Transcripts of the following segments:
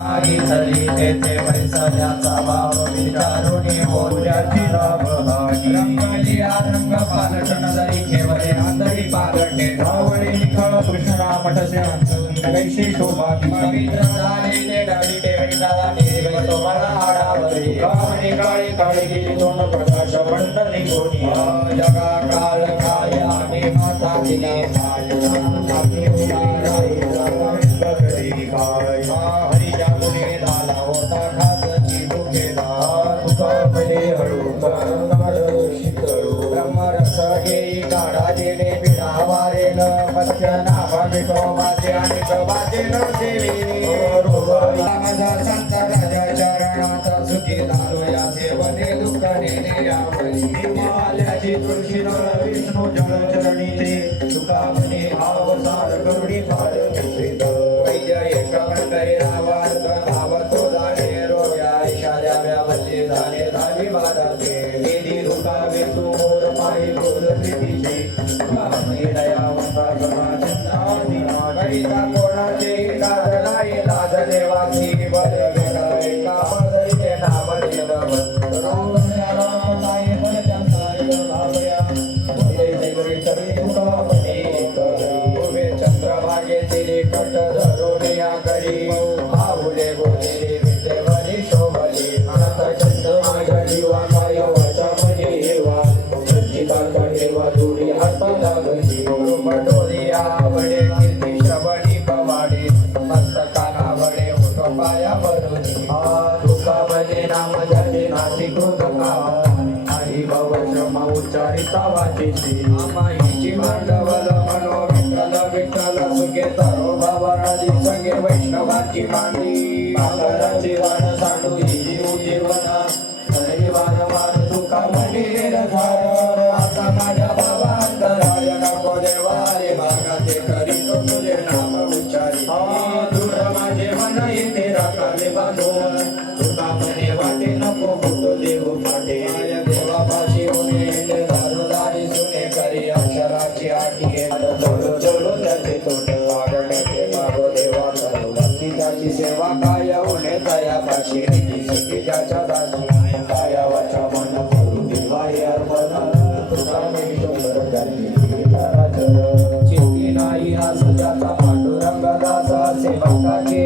आई चली तेथे वैसल्याचा भाव विचारुणी बोलल्याची लाभहानी रंगाली रंग पालटण जरी केवळे आंधळी पालटे धावळे निखळ कृष्ण रामटसे अंतरून कैशी शोभा पवित्र झालेले डाळी टेवडी दादा मला आडावरी. काळी काळी काळी गेली तोंड प्रकाश मंडली कोणी जगा काळ काय आणि माता दिली. माय विष्णू जल चरणीचे तुका करुणी फार मिश्रित वैद्य एक करे रावार्थ भाव तो रोया इशाऱ्या व्यावल्ले झाले झाली वादाचे गेली रुकावे तू मोर पायी बोल प्रीतीचे तुका दयावंता कमा करिता कोणाचे कारण नाही लाज देवाची बल Pakistani, Pakistani. भक्ती सेवा काय उणे दया पाशी सिद्धी ज्याच्या दाशी काया वाचा मन करू देवाय अर्पण. तुका मी शंभर चिंती नाही हा सजाचा पांडुरंग दासा सेवकाचे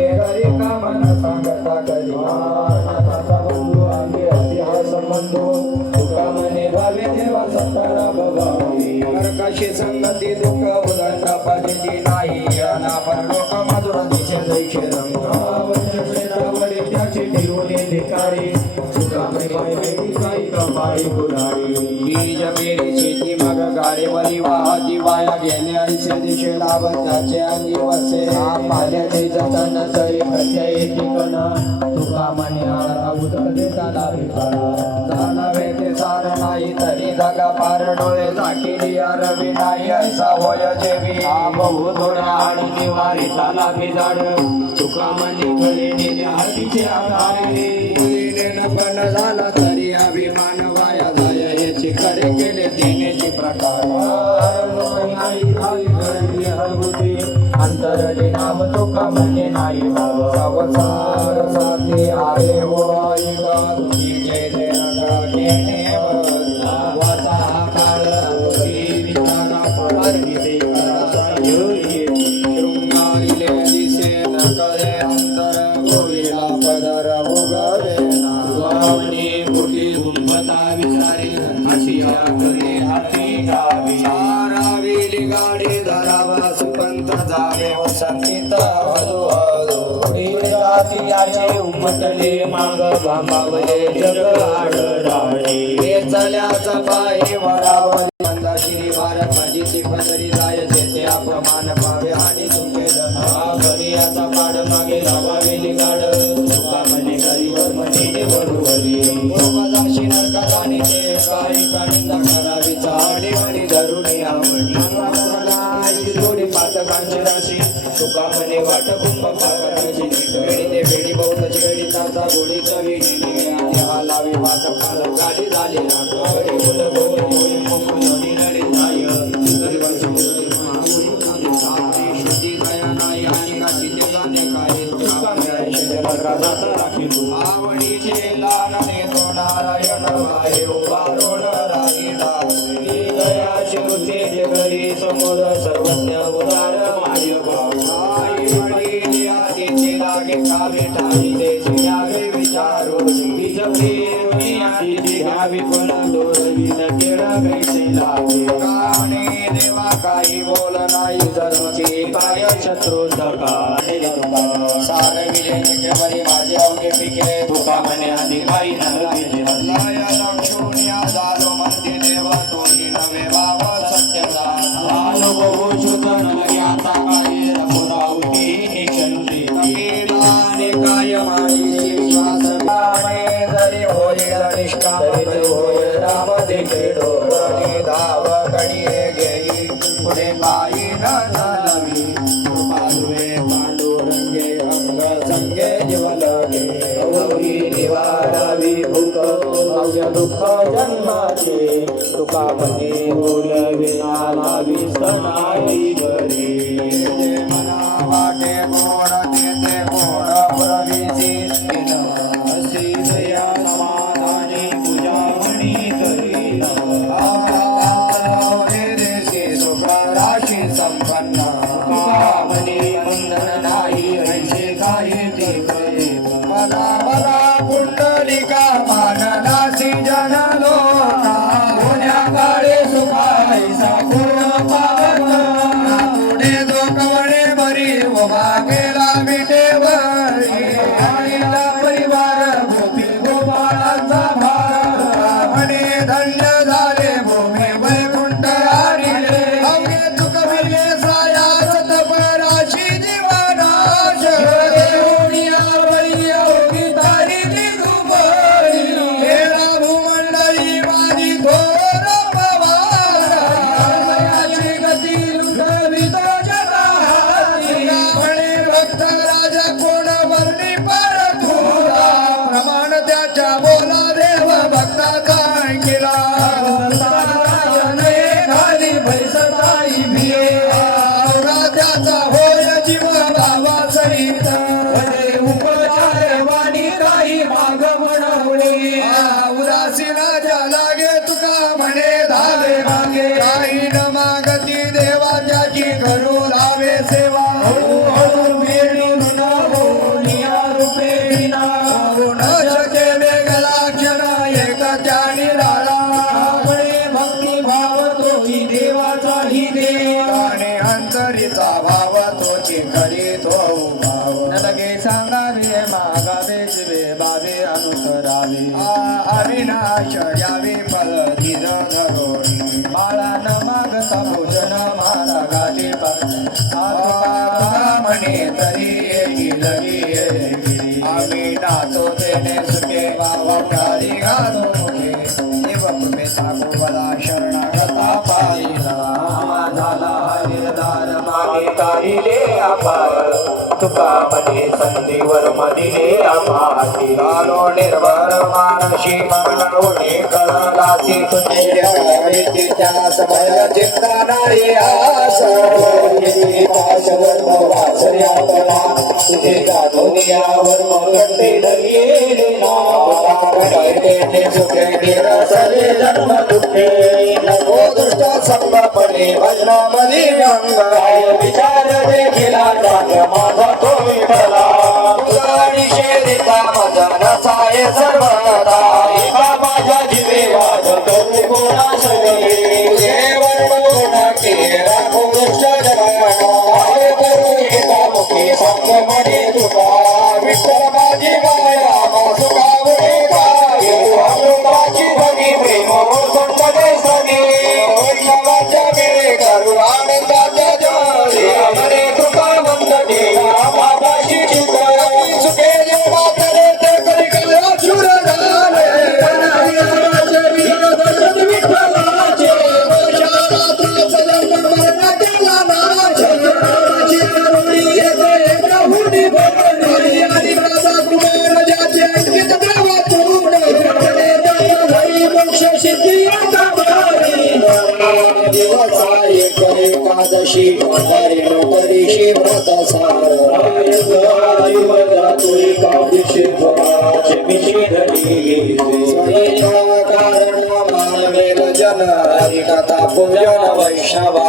सांगता बंधू आम्ही असे हा संबंध. तुका मने भावे देवा सत्तारा भवानी नरकाशी संगती गुलारी बीज पेरी शेती मग गाडी वरी वाहती वाया गेले ऐसे दिशे लाभ त्याचे अंगी वसे पाण्याचे जतन तरी प्रत्यय ठिकण तुका म्हणे आळा उदक देता लावी जाणवे ते सार नाही तरी दगा पार डोळे झाकिली रवी नाही ऐसा होय जेवी. बहु थोडा आणि निवारी ताला बिजाड तुका म्हणे खरे नेले हातीचे आधारे पण झाला तरी अभिमान वाया जाय. याची खरे केले देण्याचे प्रकार. अंतरली नाम तो का म्हणे नाही संसार साधे आले हो हाती गाडी. धरावा सुपंत हो संगीत हळू हळू उमटले माग भांबावले जग आडराळे हे चल्याचा पाय वरावले वाट कुंभ वेळी ते वेळी बहुताची वेळी ताता गोडी चवी नेली हालावी वाट पाल गाडी झाली गडी नदी नडी जाय शुद्धी दया नाही आणि का चिते जाणे काय तुका पण दोरवीन केळ कैसे लागे काने देवा काही बोल नाही धर्मची काय शत्रू धकाने सार विजय केवरी माझे अवघे पिके तुका म्हणे अधिकारी नव्हे लय लक्ष्मण्या झालो म्हणते देव तोही नवे भाव सत्यचा अनुभव शुद्ध नगे आता काय रघुरावती निशंती कपिलाने काय माझी तुका म्हणे विसनाई क्षण एक त्याने राळा म्हणे भक्ती भाव तोही देवाचाही देव. आणि अंतरीचा भाव तोची नलगे सांगावे मागावे जिवे बावे अनुसरावे. अविनाश यावे फल दिल धरोणी माळा न मागता भोजन मारा गाली म्हणे तरी येई लगी येई. आम्ही नाचो देणे सुखे बाबा प्यारी घालो मुखे देव कृपे सागो शरणागता पाहिला झाला मागे अपार पादुका म्हणे संधीवर मदिले अपाठी लालो निर्भर मानशी मनवणे कळलासी तुझ्या समय चिंता नाही आस पाशवर्म वासर्यातला तुझे दुनियावर मगटे धरिये सुखे निरसले जन्म दुखे नको दुष्ट संभव संगपणे भजनामधी व्यंगाय विचार देखिला सांग माझा तो विठला तुझा निषेधिता मजा नसाय सर्वदा एकादशी हरे व्रत सार कारण जन हरिकथा पूजन वैष्णवा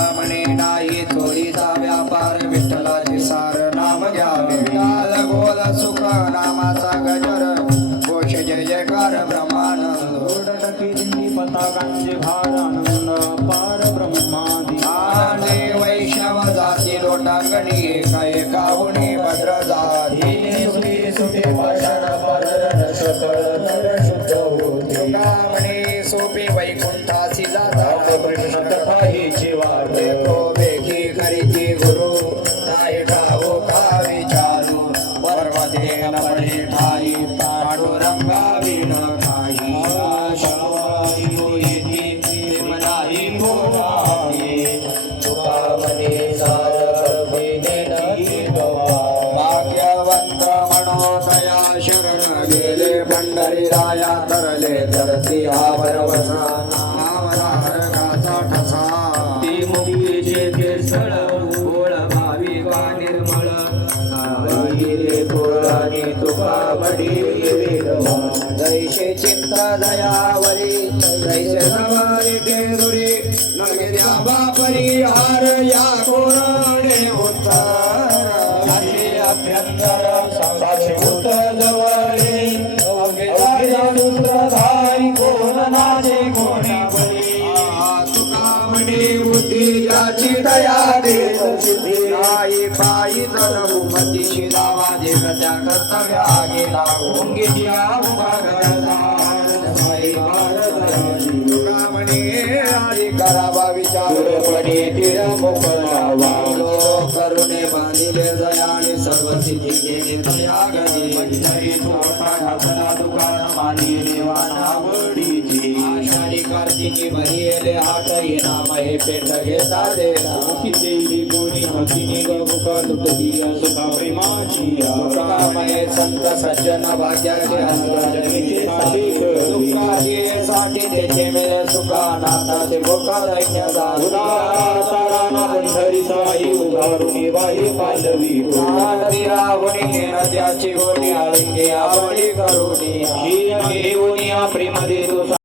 पंढरी राया तरले धरती आवर वसा नामधार गाचा ठसा. ती मुक्तीचे सळ गोळ भावी वा निर्मळ. रे कोळानी तुका मडी जैसे चित्त दयावरी जैसे नवारी टेरुरी नगर्या बापरी हार या कोराणे होता. देव त्या कर्तव्या गेला ओंगीची उभा करावा विचार पडे तिरा मोकळावा करुणे बांधिले दया पेट घेता देता देवी गोरी हसिनी गमुख तुटदिया सुखा प्रेमाची तुकामये संत सज्जन भाग्याचे जगीचे साठी करी. दुःखाचे साठी त्याचे मेले सुखा नाथाचे भोका दैन्य उदारा साराना पंढरी साई उदारुणी बाई पालवी रावणी नद्याची गोटी आळिंगे आवडी करुणी ही